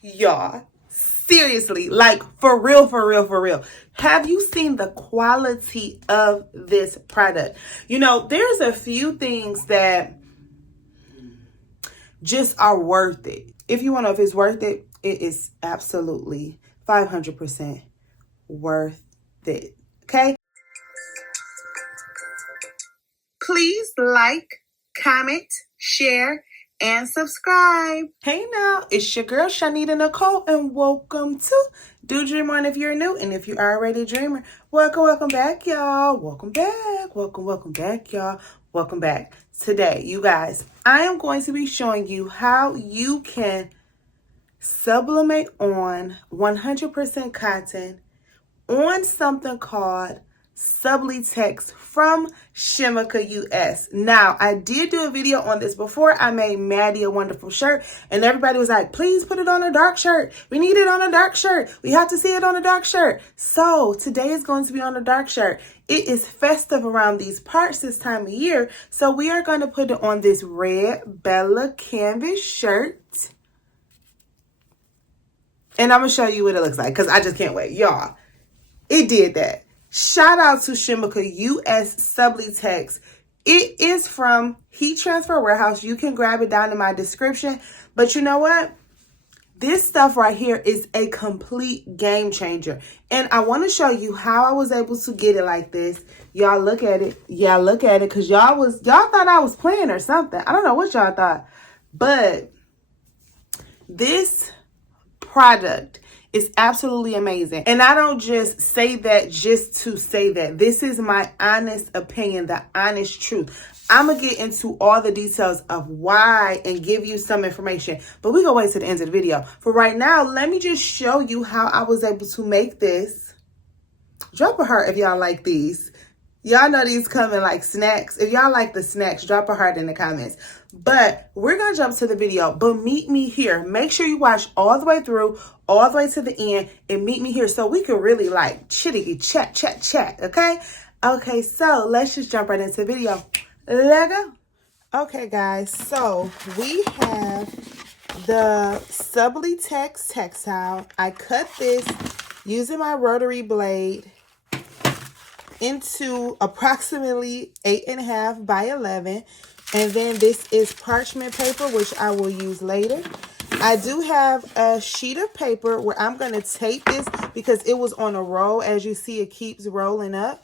Y'all, seriously, like for real, for real, for real. Have you seen the quality of this product? You know, there's a few things that just are worth it. If you want to know if it's worth it, it is absolutely 500% worth it. Okay? Please like, comment, share, and subscribe. Hey now, it's your girl ChonitaNicole, and welcome to Do Dream On if you're new, and if you're already a dreamer, welcome back, y'all. Welcome back, welcome back, y'all. Welcome back. Today, you guys, I am going to be showing you how you can sublimate on 100% cotton on something called Sublitex from CHEMICA US. Now, I did do a video on this before. I made Maddie a wonderful shirt, and everybody was like, please put it on a dark shirt. We need it on a dark shirt. We have to see it on a dark shirt. So today is going to be on a dark shirt. It is festive around these parts this time of year, so we are going to put it on this red Bella canvas shirt. And I'm going to show you what it looks like because I just can't wait. Y'all, it did that. Shout out to CHEMICA US Sublitex. It is from Heat Transfer Warehouse. You can grab it down in my description. But you know what? This stuff right here is a complete game changer. And I want to show you how I was able to get it like this. Y'all look at it. Y'all look at it. Because y'all thought I was playing or something. I don't know what y'all thought. But this product is absolutely amazing. And I don't just say that just to say that. This is my honest opinion, the honest truth. I'm going to get into all the details of why and give you some information. But we're going to wait to the end of the video. For right now, let me just show you how I was able to make this. Drop a heart if y'all like these. Y'all know these come in like snacks. If y'all like the snacks, drop a heart in the comments. But we're going to jump to the video. But meet me here. Make sure you watch all the way through, all the way to the end, and meet me here so we can really like chitty chat, okay? Okay, so let's just jump right into the video. Let go. Okay, guys, so we have the Sublitex textile. I cut this using my rotary blade into approximately 8.5 by 11. And then this is parchment paper, which I will use later. I do have a sheet of paper where I'm going to tape this because it was on a roll. As you see, it keeps rolling up.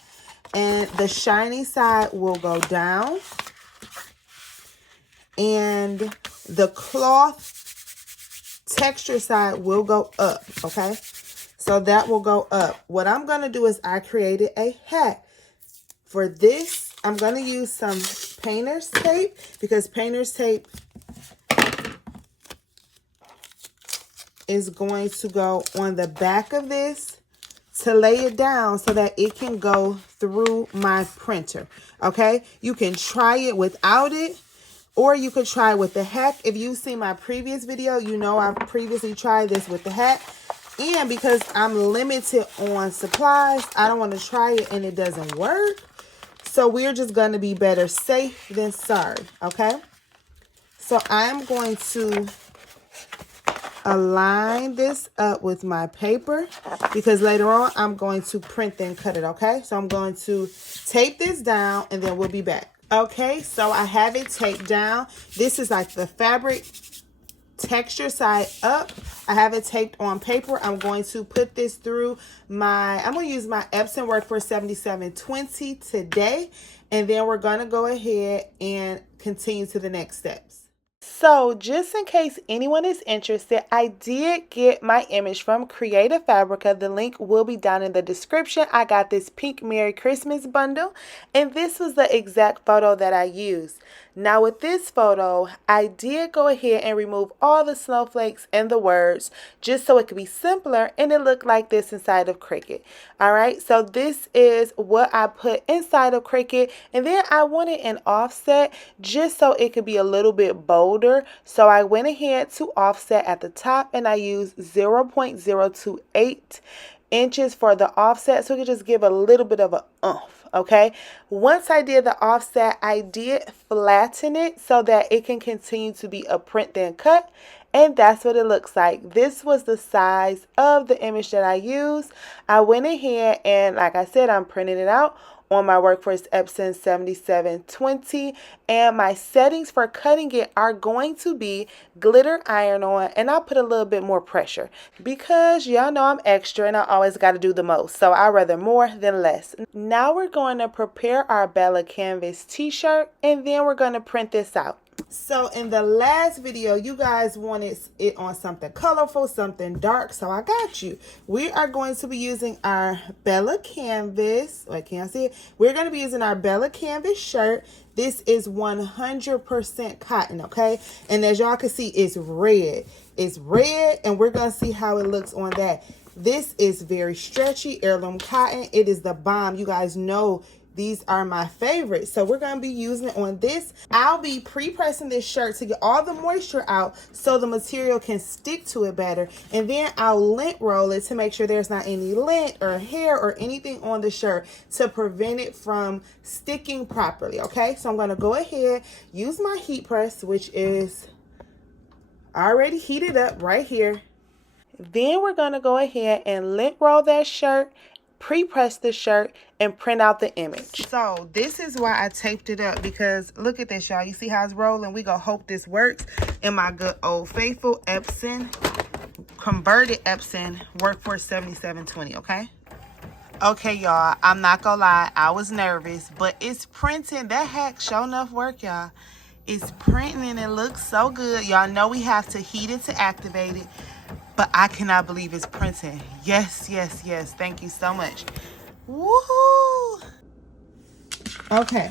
And the shiny side will go down. And the cloth texture side will go up, okay? So that will go up. What I'm going to do is I created a hat. For this, I'm going to use some painter's tape because painter's tape is going to go on the back of this to lay it down so that it can go through my printer, okay? You can try it without it, or you could try it with the hat. If you've seen my previous video, you know I've previously tried this with the hat. And because I'm limited on supplies, I don't want to try it and it doesn't work. So we're just going to be better safe than sorry, okay? So I'm going to align this up with my paper because later on I'm going to print and cut it, okay? So I'm going to tape this down and then we'll be back. Okay, so I have it taped down. This is like the fabric texture side up. I have it taped on paper. I'm going to put this through I'm going to use my Epson Workforce 7720 today. And then we're going to go ahead and continue to the next steps. So just in case anyone is interested, I did get my image from Creative Fabrica. The link will be down in the description. I got this pink Merry Christmas bundle, and this was the exact photo that I used. Now with this photo, I did go ahead and remove all the snowflakes and the words just so it could be simpler, and it looked like this inside of Cricut. Alright, so this is what I put inside of Cricut, and then I wanted an offset just so it could be a little bit bolder. So I went ahead to offset at the top, and I used 0.028 inches for the offset, so it could just give a little bit of a oomph. Okay, once I did the offset, I did flatten it so that it can continue to be a print then cut. And that's what it looks like. This was the size of the image that I used. I went ahead and, like I said, I'm printing it out on my Workforce Epson 7720, and my settings for cutting it are going to be glitter iron-on, and I'll put a little bit more pressure because y'all know I'm extra and I always got to do the most, so I'd rather more than less. Now we're going to prepare our Bella Canvas t-shirt, and then we're going to print this out. So in the last video, you guys wanted it on something colorful, something dark, so I got you. We are going to be using our Bella Canvas. Wait, can I see it? We're going to be using our Bella Canvas shirt. This is 100% cotton, okay? And as y'all can see, it's red. It's red, and we're going to see how it looks on that. This is very stretchy, heirloom cotton. It is the bomb. You guys know these are my favorites, so we're going to be using it on this. I'll be pre-pressing this shirt to get all the moisture out so the material can stick to it better, and then I'll lint roll it to make sure there's not any lint or hair or anything on the shirt to prevent it from sticking properly, okay? So I'm going to go ahead, use my heat press, which is already heated up right here. Then we're going to go ahead and lint roll that shirt, pre-press the shirt, and print out the image. So this is why I taped it up, because look at this, y'all. You see how it's rolling? We gonna hope this works in my good old faithful Epson, converted Epson Workforce 7720, okay? Okay, y'all, I'm not gonna lie, I was nervous, but it's printing. That hack sure enough work, y'all. It's printing and it looks so good. Y'all know we have to heat it to activate it, but I cannot believe it's printing. Yes, yes, yes. Thank you so much. Woohoo! Okay.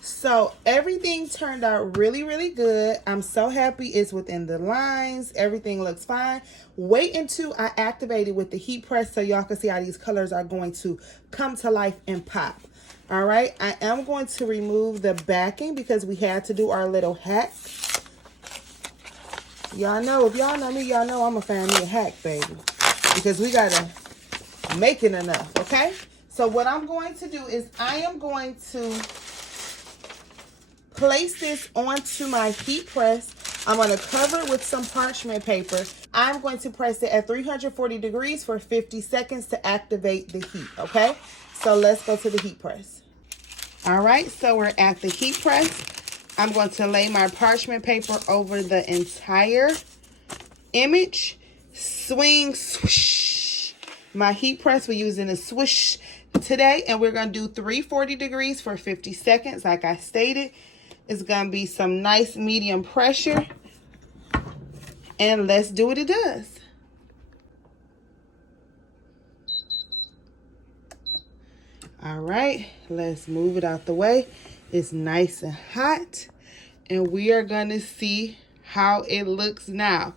So everything turned out really, really good. I'm so happy it's within the lines. Everything looks fine. Wait until I activate it with the heat press so y'all can see how these colors are going to come to life and pop. All right. I am going to remove the backing because we had to do our little hack. Y'all know, if y'all know me, y'all know I'm gonna find me a hack, baby. Because we gotta make it enough, okay? So what I'm going to do is I am going to place this onto my heat press. I'm gonna cover it with some parchment paper. I'm going to press it at 340 degrees for 50 seconds to activate the heat, okay? So let's go to the heat press. All right, so we're at the heat press. I'm going to lay my parchment paper over the entire image. Swing, swoosh. My heat press, we're using a swoosh today, and we're going to do 340 degrees for 50 seconds. Like I stated, it's going to be some nice medium pressure. And let's do what it does. All right, let's move it out the way. It's nice and hot, and we are going to see how it looks now.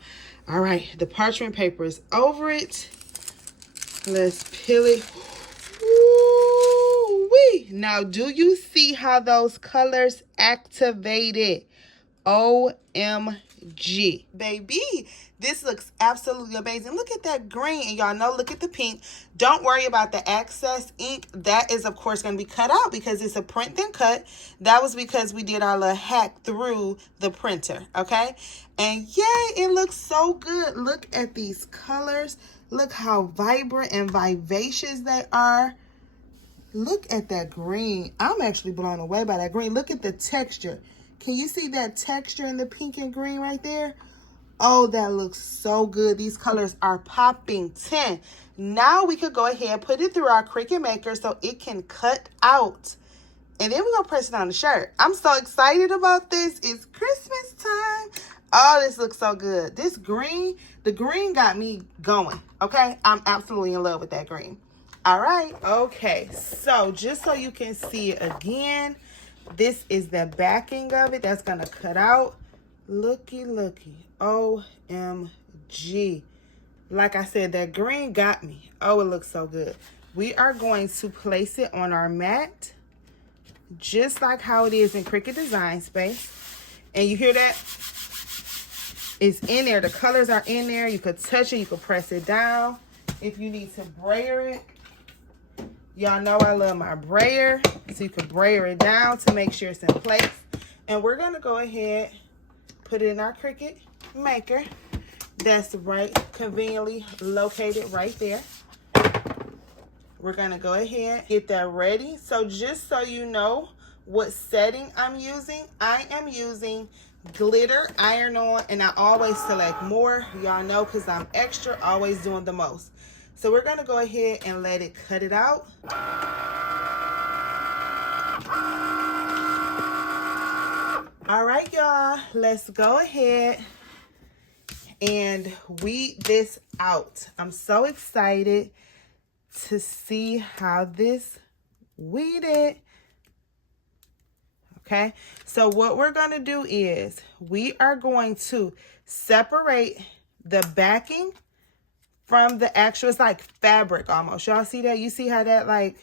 All right, the parchment paper is over it. Let's peel it. Woo-wee. Now, do you see how those colors activated? OMG. Baby, this looks absolutely amazing. Look at that green, and y'all know, look at the pink. Don't worry about the excess ink. That is, of course, going to be cut out because it's a print then cut. That was because we did our little hack through the printer, okay? And yay, it looks so good. Look at these colors. Look how vibrant and vivacious they are. Look at that green. I'm actually blown away by that green. Look at the texture. Can you see that texture in the pink and green right there? Oh, that looks so good. These colors are popping 10. Now we could go ahead and put it through our Cricut maker so it can cut out. And then we're going to press it on the shirt. I'm so excited about this. It's Christmas time. Oh, this looks so good. This green, the green got me going, okay? I'm absolutely in love with that green. All right. Okay, so just so you can see it again, this is the backing of it. That's going to cut out. Looky, looky. OMG. Like I said, that green got me. Oh, it looks so good. We are going to place it on our mat, just like how it is in Cricut Design Space. And you hear that? It's in there. The colors are in there. You could touch it. You could press it down. If you need to brayer it, y'all know I love my brayer. So you can brayer it down to make sure it's in place. And we're going to go ahead, put it in our Cricut. maker that's right conveniently located right there. We're gonna go ahead, get that ready. So just so you know what setting I'm using, I am using glitter iron-on, and I always select more. Y'all know, because I'm extra, always doing the most. So we're gonna go ahead and let it cut it out. All right, y'all, let's go ahead and weed this out. I'm so excited to see how this weeded. Okay, so what we're going to do is we are going to separate the backing from the actual, it's like fabric almost. Y'all see that? You see how that like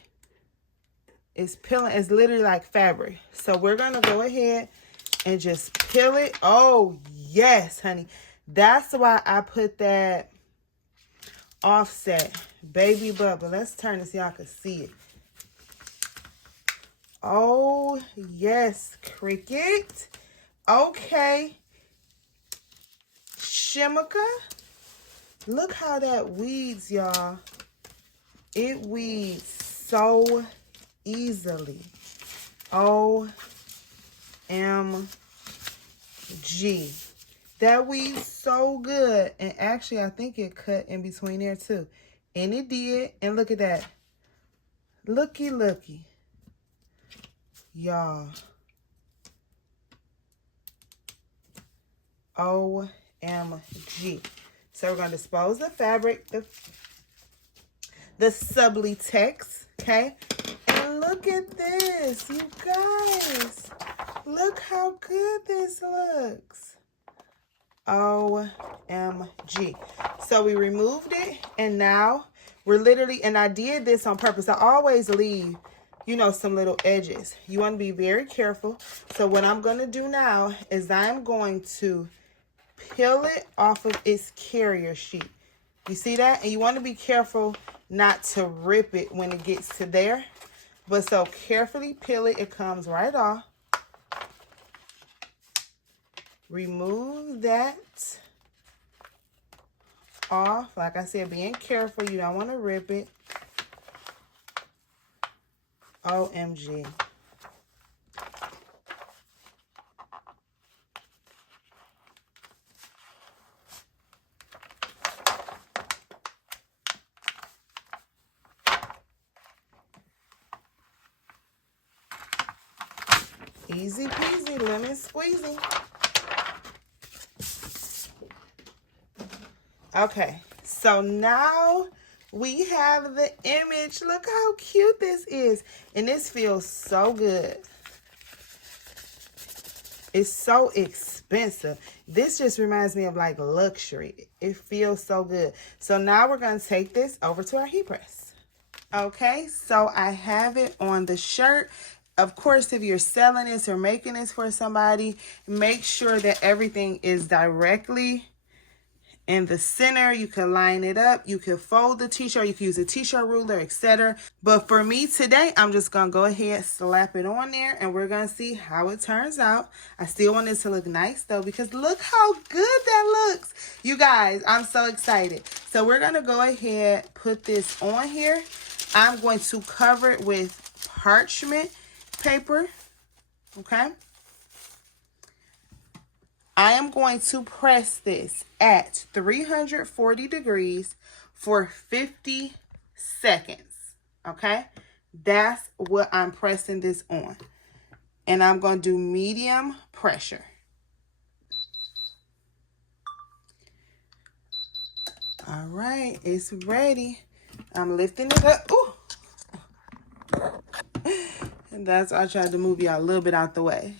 is peeling? It's literally like fabric. So we're going to go ahead and just peel it. Oh, yes, honey. That's why I put that offset baby bubble. Let's turn this so y'all can see it. Oh, yes, Cricut. Okay. CHEMICA. Look how that weeds, y'all. It weeds so easily. OMG. That weeds so good. And actually, I think it cut in between there too. And it did. And look at that. Looky, looky. Y'all. OMG. So we're going to dispose the fabric, the Sublitex, okay? And look at this, you guys. Look how good this looks. OMG. So we removed it, and now we're literally, and I did this on purpose. I always leave, you know, some little edges. You want to be very careful. So what I'm going to do now is I'm going to peel it off of its carrier sheet. You see that? And you want to be careful not to rip it when it gets to there. But so carefully peel it. It comes right off. Remove that off. Like I said, being careful. You don't want to rip it. OMG. Easy peasy, lemon squeezy. Okay, so now we have the image. Look how cute this is. And this feels so good. It's so expensive. This just reminds me of like luxury. It feels so good. So now we're going to take this over to our heat press. Okay, so I have it on the shirt. Of course, if you're selling this or making this for somebody, make sure that everything is directly in the center. You can line it up. You can fold the t-shirt. You can use a t-shirt ruler, etc. But for me today, I'm just going to go ahead, slap it on there, and we're going to see how it turns out. I still want it to look nice, though, because look how good that looks. You guys, I'm so excited. So we're going to go ahead, put this on here. I'm going to cover it with parchment paper, okay? I am going to press this at 340 degrees for 50 seconds, okay? That's what I'm pressing this on. And I'm going to do medium pressure. All right, it's ready. I'm lifting it up. Ooh. And that's why I tried to move y'all a little bit out the way.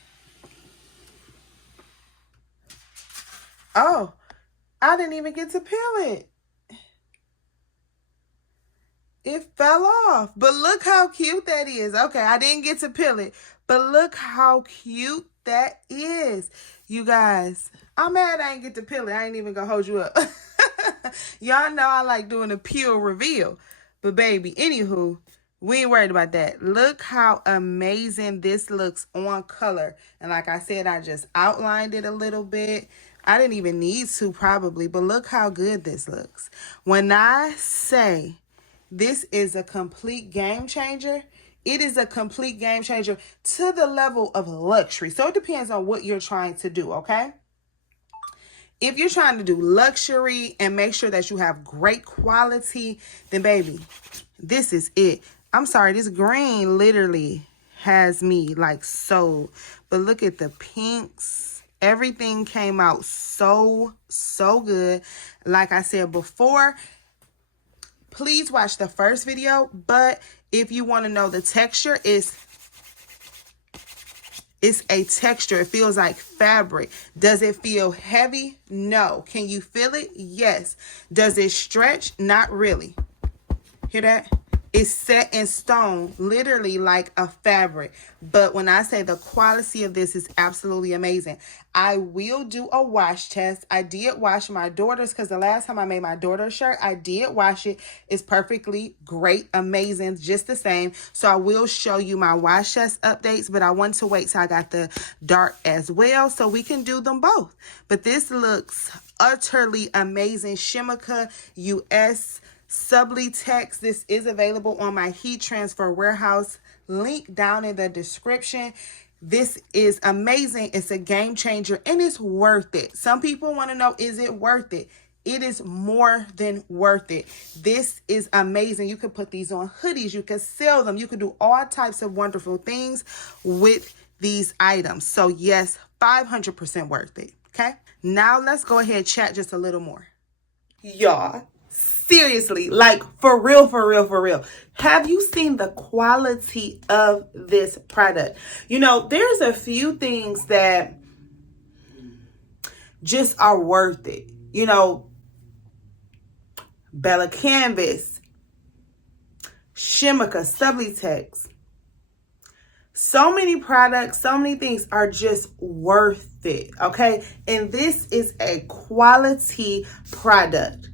Oh, I didn't even get to peel it. It fell off. But look how cute that is. Okay, I didn't get to peel it. But look how cute that is. You guys, I'm mad I didn't get to peel it. I ain't even gonna hold you up. Y'all know I like doing a peel reveal. But baby, anywho, we ain't worried about that. Look how amazing this looks on color. And like I said, I just outlined it a little bit. I didn't even need to probably, but look how good this looks. When I say this is a complete game changer, it is a complete game changer to the level of luxury. So it depends on what you're trying to do, okay? If you're trying to do luxury and make sure that you have great quality, then baby, this is it. I'm sorry, this green literally has me like sold. But look at the pinks. Everything came out so good. Like I said before, please watch the first video. But if you want to know the texture, it's a texture. It feels like fabric. Does it feel heavy? No. Can you feel it? Yes. Does it stretch? Not really. Hear that? It's set in stone, literally like a fabric. But when I say the quality of this is absolutely amazing, I will do a wash test. I did wash my daughter's because the last time I made my daughter's shirt, I did wash it. It's perfectly great, amazing, just the same. So I will show you my wash test updates, but I want to wait till I got the dark as well so we can do them both. But this looks utterly amazing. CHEMICA US Sublitex. This is available on my heat transfer warehouse link down in the description. This is amazing. It's a game changer and it's worth it. Some people want to know, is it worth it? It is more than worth it. This is amazing. You could put these on hoodies. You could sell them. You could do all types of wonderful things with these items. So yes, 500% worth it. Okay. Now let's go ahead and chat just a little more. Y'all, seriously, like for real. Have you seen the quality of this product? You know, there's a few things that just are worth it. You know, BELLA+CANVAS, CHEMICA, Sublitex. So many products, so many things are just worth it, okay? And this is a quality product.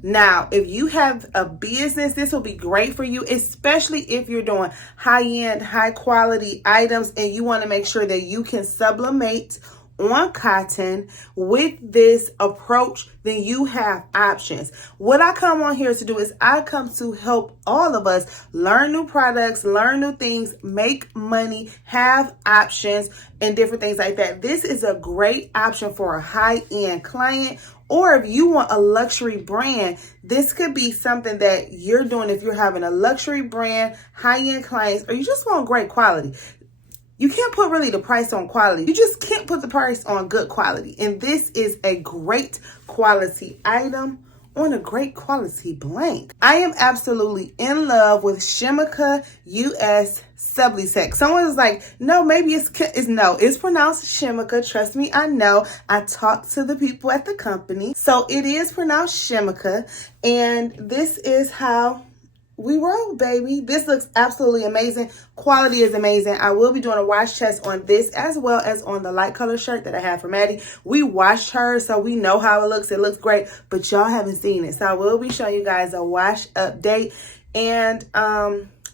Now, if you have a business, this will be great for you, especially if you're doing high-end, high-quality items and you want to make sure that you can sublimate on cotton with this approach. Then you have options. What I come on here to do is I come to help all of us learn new products, learn new things, make money, have options, and different things like that. This is a great option for a high-end client. Or if you want a luxury brand, this could be something that you're doing if you're having a luxury brand, high-end clients, or you just want great quality. You can't put really the price on quality. You just can't put the price on good quality. And this is a great quality item on a great quality blank. I am absolutely in love with CHEMICA US Sublitex. Someone was like, no, maybe it's pronounced CHEMICA. Trust me, I know. I talked to the people at the company. So it is pronounced CHEMICA. And this is how we roll, baby. This looks absolutely amazing. Quality is amazing. I will be doing a wash test on this as well as on the light color shirt that I have for Maddie. We washed her, so we know how it looks. It looks great, but y'all haven't seen it. So I will be showing you guys a wash update. And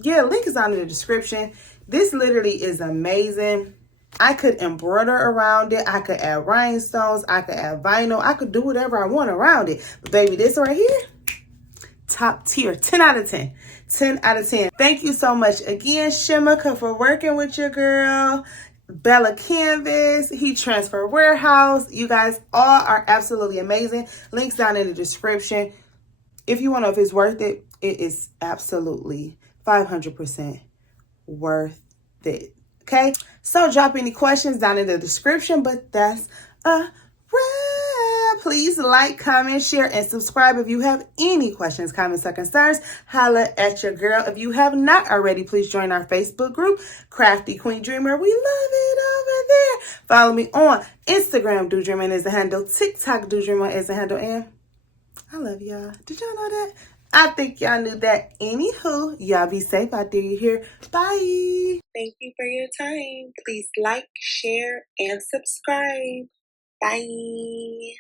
yeah, link is down in the description. This literally is amazing. I could embroider around it. I could add rhinestones. I could add vinyl. I could do whatever I want around it. But baby, this right here, top tier, 10 out of 10. 10 out of 10. Thank you so much again, CHEMICA, for working with your girl. BELLA+CANVAS, Heat Transfer Warehouse. You guys all are absolutely amazing. Links down in the description. If you want to know if it's worth it, it is absolutely 500% worth it. Okay? So drop any questions down in the description, but that's a wrap. Please like, comment, share, and subscribe. If you have any questions, comments, or concerns, holla at your girl. If you have not already, please join our Facebook group, Crafty Queen Dreamer. We love it over there. Follow me on Instagram, Do Dreamer is the handle. TikTok, Do Dreamer is the handle. And I love y'all. Did y'all know that? I think y'all knew that. Anywho, y'all be safe out there. You hear? Bye. Thank you for your time. Please like, share, and subscribe. Bye.